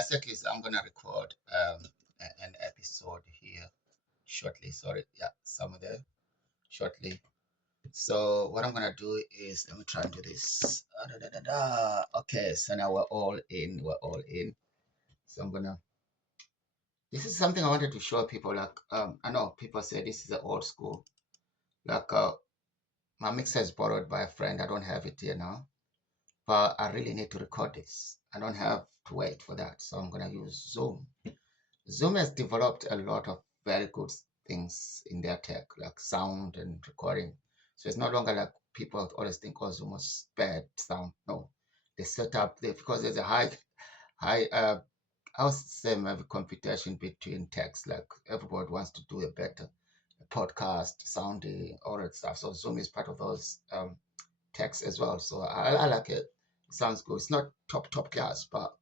basically, so I'm gonna record an episode here shortly. Sorry, yeah, some of there shortly. So what I'm gonna do is let me try and do this. Okay, so now we're all in. We're all in. So I'm gonna. This is something I wanted to show people. Like I know people say this is an old school. Like my mixer is borrowed by a friend. I don't have it here now, but I really need to record this. I don't have to wait for that, so I'm gonna use Zoom. Zoom has developed a lot of very good things in their tech, like sound and recording. So it's no longer like people always think, oh, Zoom was bad sound. No, they set up because there's a high, I would say maybe computation between techs. Like everybody wants to do a better podcast, sounding, all that stuff. So Zoom is part of those techs as well. So I like it. It sounds good. It's not top class, but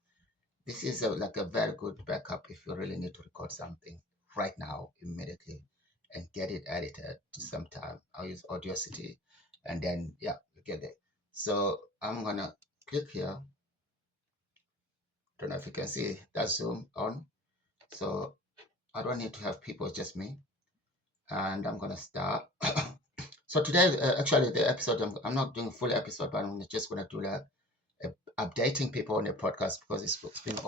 this is like a very good backup if you really need to record something right now, immediately, and get it edited to some time. I'll use Audacity, and then yeah, you get it. So I'm gonna click here. Don't know if you can see that zoom on. So I don't need to have people, it's just me, and I'm gonna start. So today, actually, the episode I'm not doing a full episode, but I'm just gonna do like updating people on the podcast because it's been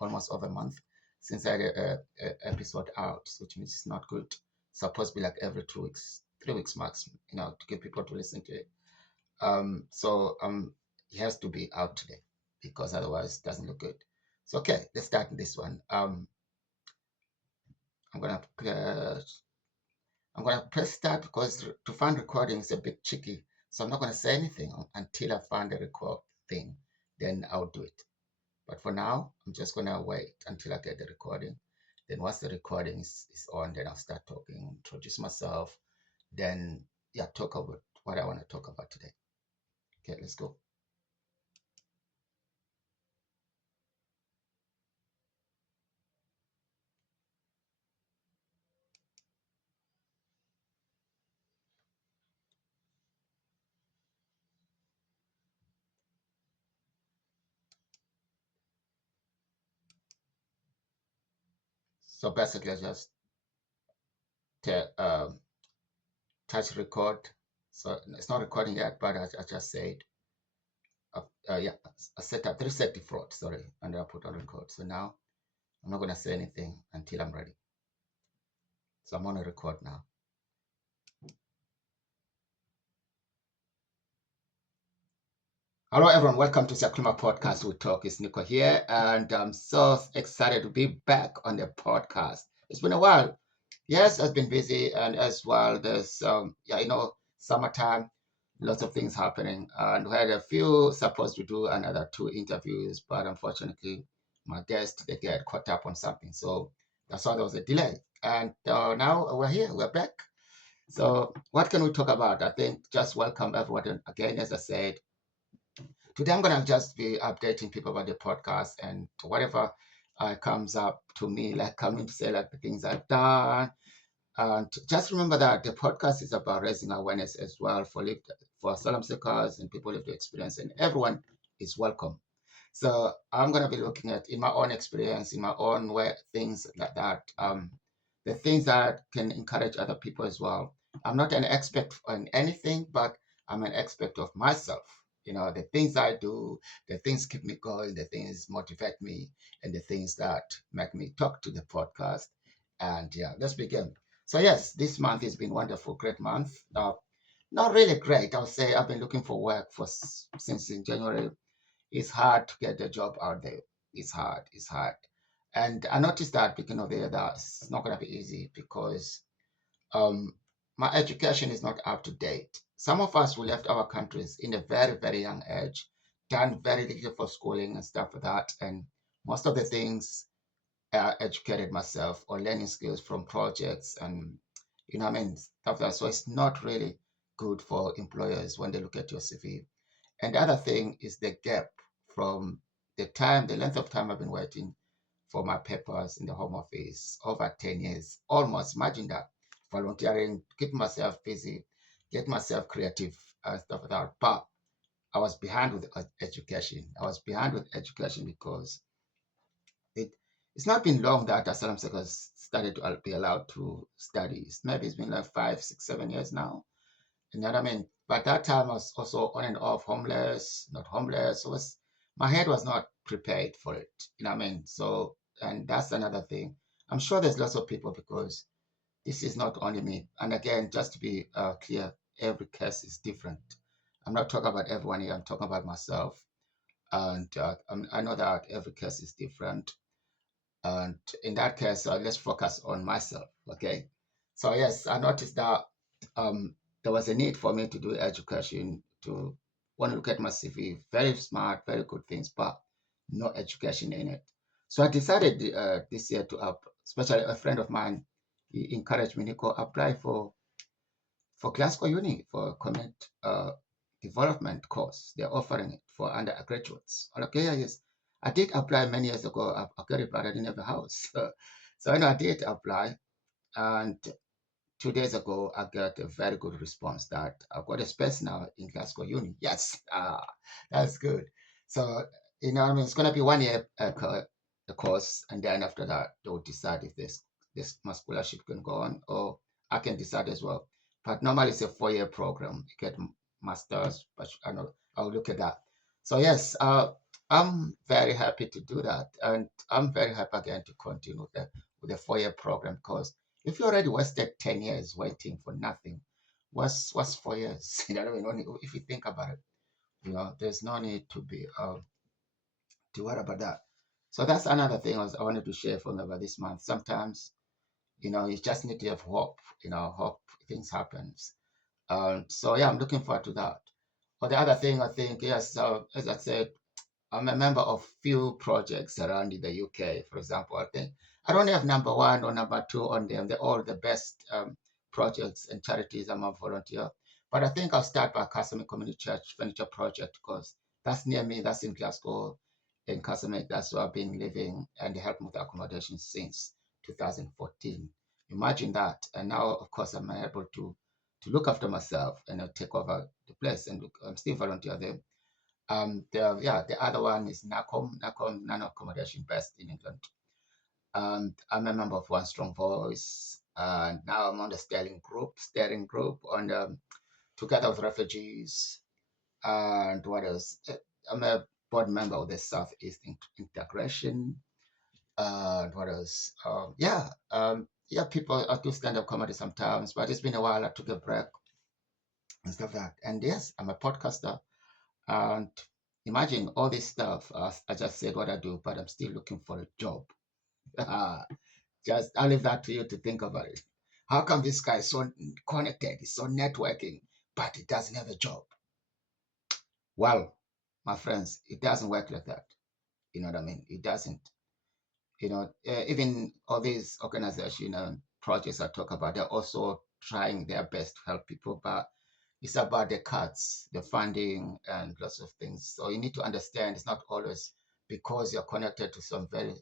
almost over a month since I had a episode out, which means it's not good. It's supposed to be like every 2 weeks, 3 weeks max, to get people to listen to it. So it has to be out today because otherwise it doesn't look good. So okay, let's start with this one. I'm gonna press start because to find recording is a bit tricky. So I'm not gonna say anything until I find the record thing. Then I'll do it. But for now, I'm just going to wait until I get the recording. Then once the recording is on, then I'll start talking, introduce myself, then, yeah, talk about what I want to talk about today. Okay, let's go. So basically, I just touch record. So it's not recording yet, but I just said, yeah, I set up reset default, sorry, and I put on record. So now I'm not going to say anything until I'm ready. So I'm on a record now. Hello, everyone. Welcome to Sakluma Podcast. We Talk. It's Nico here, and I'm so excited to be back on the podcast. It's been a while. Yes, I've been busy, and as well, there's summertime, lots of things happening, and we had a few supposed to do another 2 interviews, but unfortunately, my guests they get caught up on something, so that's why there was a delay. And now we're here. We're back. So, what can we talk about? I think just welcome everyone again. As I said, today I'm gonna just be updating people about the podcast and whatever comes up to me, like coming to say like the things I've done. And just remember that the podcast is about raising awareness as well for asylum seekers and people with the experience, and everyone is welcome. So I'm gonna be looking at in my own experience, in my own way, things like that. The things that can encourage other people as well. I'm not an expert on anything, but I'm an expert of myself. The things I do, the things keep me going, the things motivate me, and the things that make me talk to the podcast. And yeah, let's begin. So yes, this month has been wonderful, great month. Not really great. I'll say I've been looking for work since in January. It's hard to get the job out there. It's hard. It's hard. And I noticed that beginning of the year that it's not going to be easy because um, my education is not up to date. Some of us who left our countries in a very, very young age, done very little for schooling and stuff like that. And most of the things I educated myself or learning skills from projects and, stuff like that. So it's not really good for employers when they look at your CV. And the other thing is the gap from the length of time I've been waiting for my papers in the Home Office, over 10 years, almost. Imagine that. Volunteering, keep myself busy, get myself creative, and stuff like that. But I was behind with education. I was behind with education because it it's not been long that asylum seekers started to be allowed to study. Maybe it's been like 5, 6, 7 years now. You know what I mean? But that time I was also on and off homeless, not homeless. Was my head was not prepared for it. You know what I mean? So, and that's another thing. I'm sure there's lots of people because this is not only me. And again, just to be clear, every case is different. I'm not talking about everyone here. I'm talking about myself. And I know that every case is different. And in that case, let's focus on myself. Okay. So yes, I noticed that there was a need for me to do education. To want to look at my CV, very smart, very good things, but no education in it. So I decided this year to up, especially a friend of mine, he encouraged me to go apply for Glasgow Uni for community development course. They're offering it for undergraduates. Okay, yes. I did apply many years ago. I got it, but I didn't have a house. So I know I did apply. And 2 days ago, I got a very good response that I've got a space now in Glasgow Uni. Yes, that's good. So, you know, I mean, it's going to be 1 year a course. And then after that, they'll decide if this my scholarship can go on or I can decide as well. But normally it's a 4 year program. You get masters, but I know I'll look at that. So yes, I'm very happy to do that. And I'm very happy again to continue with the 4 year program because if you already wasted 10 years waiting for nothing, what's 4 years? You know what I mean? If you think about it, there's no need to worry about that. So that's another thing I wanted to share from about this month. Sometimes, you just need to have hope, hope things happens. So yeah, I'm looking forward to that. But the other thing I think, yes, as I said, I'm a member of few projects around in the UK, for example. I think I don't have number one or number two on them. They're all the best projects and charities I'm a volunteer. But I think I'll start by Castlemaine Community Church Furniture Project because that's near me. That's in Glasgow, in Castlemaine. That's where I've been living and helped with accommodation since 2014. Imagine that. And now, of course, I'm able to look after myself and take over the place. And I'm still volunteer there. The other one is NACOM, non-accommodation based in England. I'm a member of One Strong Voice, and now I'm on the steering group on Together with Refugees, and what else? I'm a board member of the Southeast Integration, and what else? People I do stand-up comedy sometimes, but it's been a while. I took a break and stuff like that. And yes, I'm a podcaster. And imagine all this stuff. I just said what I do, but I'm still looking for a job. I'll leave that to you to think about it. How come this guy is so connected, he's so networking, but he doesn't have a job? Well, my friends, it doesn't work like that. You know what I mean? It doesn't. Even all these organizations and projects I talk about, they're also trying their best to help people, but it's about the cuts, the funding, and lots of things. So you need to understand it's not always because you're connected to some very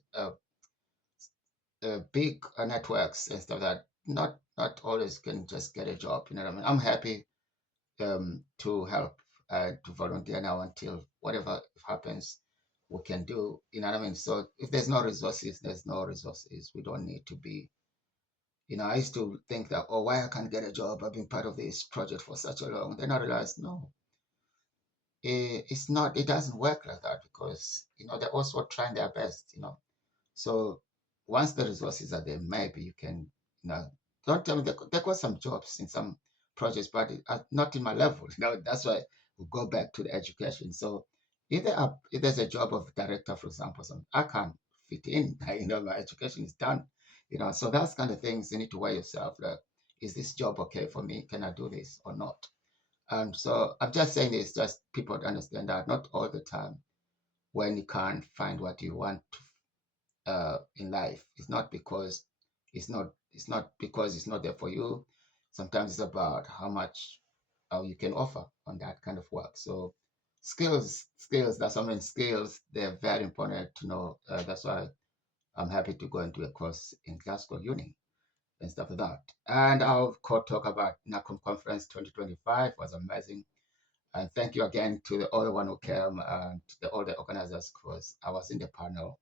big networks and stuff that not always can just get a job. You know what I mean? I'm happy to help to volunteer now until whatever happens we can do. You know what I mean? So if there's no resources, there's no resources. We don't need to be. I used to think that, oh, why I can't get a job? I've been part of this project for such a long. Then I realized, no, it's not. It doesn't work like that because they're also trying their best. So once the resources are there, maybe you can. Don't tell me there got some jobs in some projects, but not in my level. That's why we go back to the education. So if there's a job of director, for example, I can't fit in. My education is done. So that's kind of things you need to weigh yourself. Like, is this job okay for me? Can I do this or not? So I'm just saying this, just people to understand that not all the time when you can't find what you want in life, it's not because it's not there for you. Sometimes it's about how much you can offer on that kind of work. So skills. That's something skills. They're very important to know. That's why I'm happy to go into a course in Glasgow Uni and stuff like that. And I'll talk about NACOM Conference 2025 was amazing. And thank you again to the other one who came and all the organizers because I was in the panel.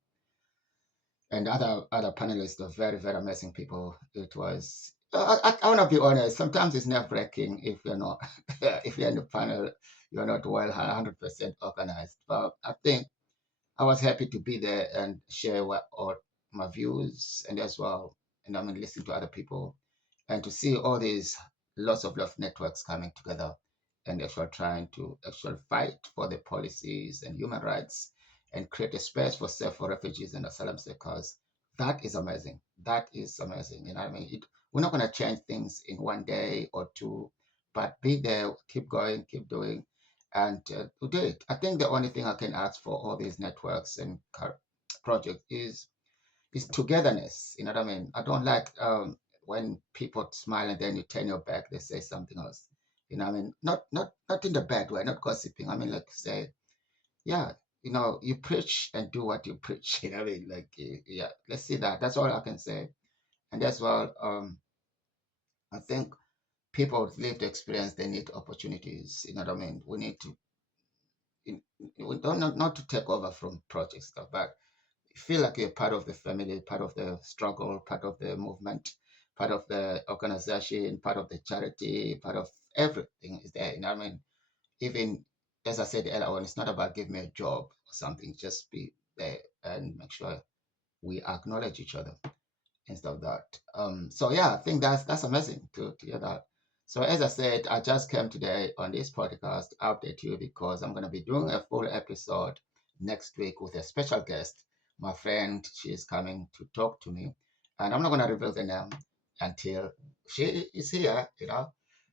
and other panelists are very, very amazing people. It was. I want to be honest. Sometimes it's nerve wracking if you're not, if you're in the panel, you're not well 100% organized. But I think I was happy to be there and share what all my views and as well, and I mean listen to other people and to see all these lots of love networks coming together and actually trying to actually fight for the policies and human rights and create a space for safe for refugees and asylum seekers. That is amazing. That is amazing. You know what I mean? We're not going to change things in one day or two, but be there, keep going, keep doing, and to do it. I think the only thing I can ask for all these networks and projects is togetherness. You know what I mean? I don't like when people smile and then you turn your back, they say something else. You know what I mean? Not in the bad way, not gossiping. I mean, like say, yeah, you preach and do what you preach. You know what I mean? Like, yeah, let's see that. That's all I can say. And as well, I think people with lived experience, they need opportunities. You know what I mean? We need to we don't not to take over from project stuff, but feel like you're part of the family, part of the struggle, part of the movement, part of the organization, part of the charity, part of everything is there. You know what I mean? Even as I said earlier on, it's not about give me a job or something. Just be there and make sure we acknowledge each other instead of that. So yeah, I think that's amazing to hear that. So as I said, I just came today on this podcast to update you because I'm gonna be doing a full episode next week with a special guest. My friend, she is coming to talk to me, and I'm not gonna reveal the name until she is here.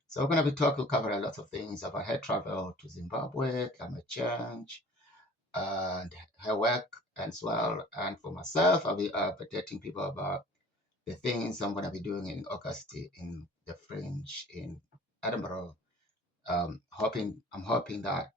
So we're gonna be talking, cover a lot of things about her travel to Zimbabwe, climate change, and her work as well. And for myself, I'll be updating people about the things I'm going to be doing in August in the Fringe in Edinburgh. I'm hoping that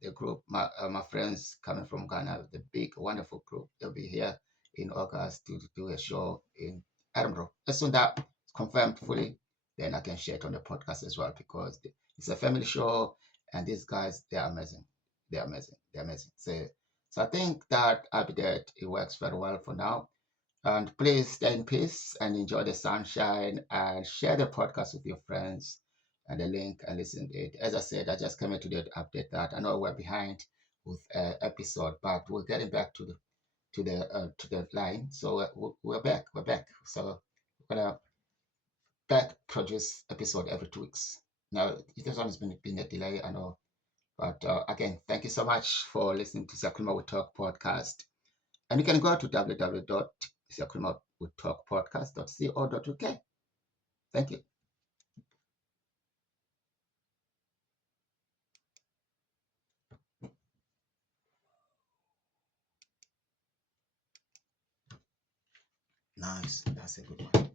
the group, my friends coming from Ghana, the big wonderful group, they'll be here in August to do a show in Edinburgh. As soon as that's confirmed fully, then I can share it on the podcast as well because it's a family show, and these guys, they're amazing. They're amazing. They're amazing. So I think that update it works very well for now. And please stay in peace and enjoy the sunshine and share the podcast with your friends and the link and listen to it. As I said, I just came in today to update that. I know we're behind with episode, but we're getting back to the line. So we're back. We're back. So we're gonna back produce episode every 2 weeks. Now this one has been a delay, I know, but again, thank you so much for listening to Sakuma We Talk podcast. And you can go to www.sakrimawoodtalkpodcast.co.uk. Thank you. Nice. That's a good one.